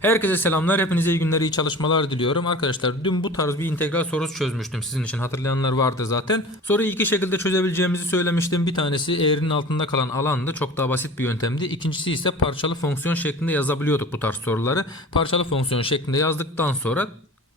Herkese selamlar. Hepinize iyi günler, iyi çalışmalar diliyorum. Arkadaşlar dün bu tarz bir integral sorusu çözmüştüm. Sizin için hatırlayanlar vardı zaten. Soruyu iki şekilde çözebileceğimizi söylemiştim. Bir tanesi eğrinin altında kalan alandı. Çok daha basit bir yöntemdi. İkincisi ise parçalı fonksiyon şeklinde yazabiliyorduk bu tarz soruları. Parçalı fonksiyon şeklinde yazdıktan sonra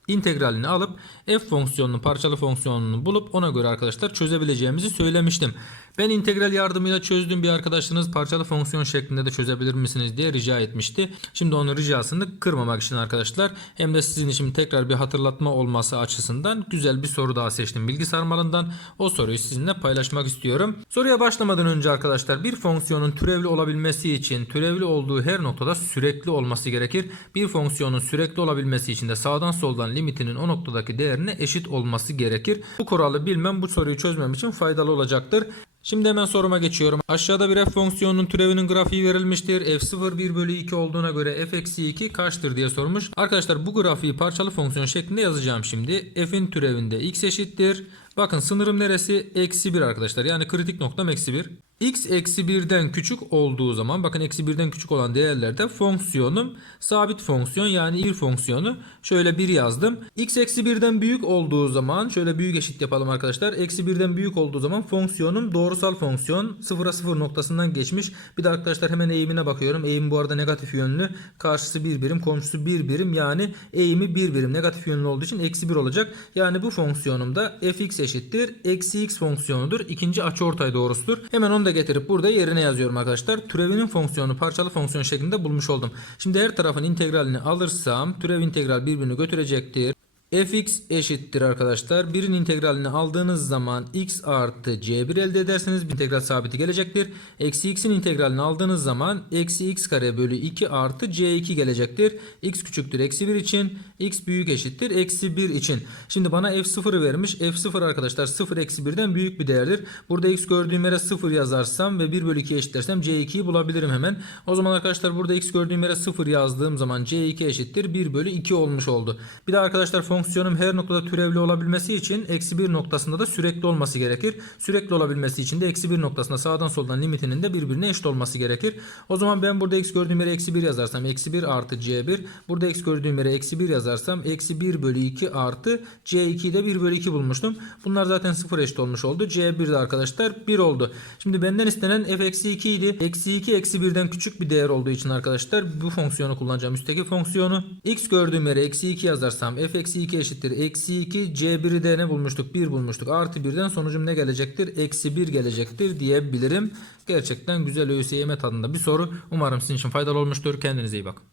integralini alıp f fonksiyonunun parçalı fonksiyonunu bulup ona göre arkadaşlar çözebileceğimizi söylemiştim. Ben integral yardımıyla çözdüğüm bir arkadaşınız parçalı fonksiyon şeklinde de çözebilir misiniz diye rica etmişti. Şimdi onun ricasını kırmamak için arkadaşlar hem de sizin için tekrar bir hatırlatma olması açısından güzel bir soru daha seçtim bilgi sarmalından. O soruyu sizinle paylaşmak istiyorum. Soruya başlamadan önce arkadaşlar bir fonksiyonun türevli olabilmesi için türevli olduğu her noktada sürekli olması gerekir. Bir fonksiyonun sürekli olabilmesi için de sağdan soldan limitinin o noktadaki değerine eşit olması gerekir. Bu kuralı bilmem bu soruyu çözmem için faydalı olacaktır. Şimdi hemen soruma geçiyorum. Aşağıda bir f fonksiyonunun türevinin grafiği verilmiştir. f0 1 bölü 2 olduğuna göre f eksi 2 kaçtır diye sormuş. Arkadaşlar bu grafiği parçalı fonksiyon şeklinde yazacağım şimdi. f'in türevinde x eşittir. Bakın sınırım neresi? Eksi 1 arkadaşlar. Yani kritik noktam eksi 1. x eksi 1'den küçük olduğu zaman bakın eksi 1'den küçük olan değerlerde fonksiyonum sabit fonksiyon yani bir fonksiyonu şöyle 1 yazdım. x eksi 1'den büyük olduğu zaman şöyle büyük eşit yapalım arkadaşlar. Eksi 1'den büyük olduğu zaman fonksiyonum doğrusal fonksiyon 0'a 0 noktasından geçmiş. Bir de arkadaşlar hemen eğimine bakıyorum. Eğim bu arada negatif yönlü. Karşısı 1 birim komşusu 1 birim yani eğimi 1 birim negatif yönlü olduğu için eksi 1 olacak. Yani bu fonksiyonumda fx eşittir. Eksi x fonksiyonudur. İkinci açıortay doğrusudur. Hemen onu da getirip burada yerine yazıyorum arkadaşlar. Türevinin fonksiyonu parçalı fonksiyon şeklinde bulmuş oldum. Şimdi her tarafın integralini alırsam türev integral birbirini götürecektir fx eşittir arkadaşlar. Birin integralini aldığınız zaman x artı c1 elde ederseniz bir integral sabiti gelecektir. Eksi x'in integralini aldığınız zaman eksi x kare bölü 2 artı c2 gelecektir. x küçüktür eksi 1 için x büyük eşittir eksi 1 için. Şimdi bana f0'ı vermiş. f0 arkadaşlar 0 eksi 1'den büyük bir değerdir. Burada x gördüğüm yere 0 yazarsam ve 1 bölü 2 eşitlersem c2'yi bulabilirim hemen. O zaman arkadaşlar burada x gördüğüm yere 0 yazdığım zaman c2 eşittir 1 bölü 2 olmuş oldu. Bir de arkadaşlar fonksiyon fonksiyonum her noktada türevli olabilmesi için eksi 1 noktasında da sürekli olması gerekir. Sürekli olabilmesi için de eksi 1 noktasında sağdan soldan limitinin de birbirine eşit olması gerekir. O zaman ben burada x gördüğüm yere eksi 1 yazarsam eksi 1 artı c1. Burada x gördüğüm yere eksi 1 yazarsam eksi 1 bölü 2 artı c2'yi de 1 bölü 2 bulmuştum. Bunlar zaten 0 eşit olmuş oldu. c1 de arkadaşlar 1 oldu. Şimdi benden istenen f eksi 2 idi. Eksi 2 eksi 1'den küçük bir değer olduğu için arkadaşlar bu fonksiyonu kullanacağım. Üstteki fonksiyonu x gördüğüm yere eksi 2 yazarsam f eksi 2 eşittir. Eksi 2 C1'i de ne bulmuştuk? 1 bulmuştuk. Artı 1'den sonucum ne gelecektir? Eksi 1 gelecektir diyebilirim. Gerçekten güzel ÖSYM tadında bir soru. Umarım sizin için faydalı olmuştur. Kendinize iyi bakın.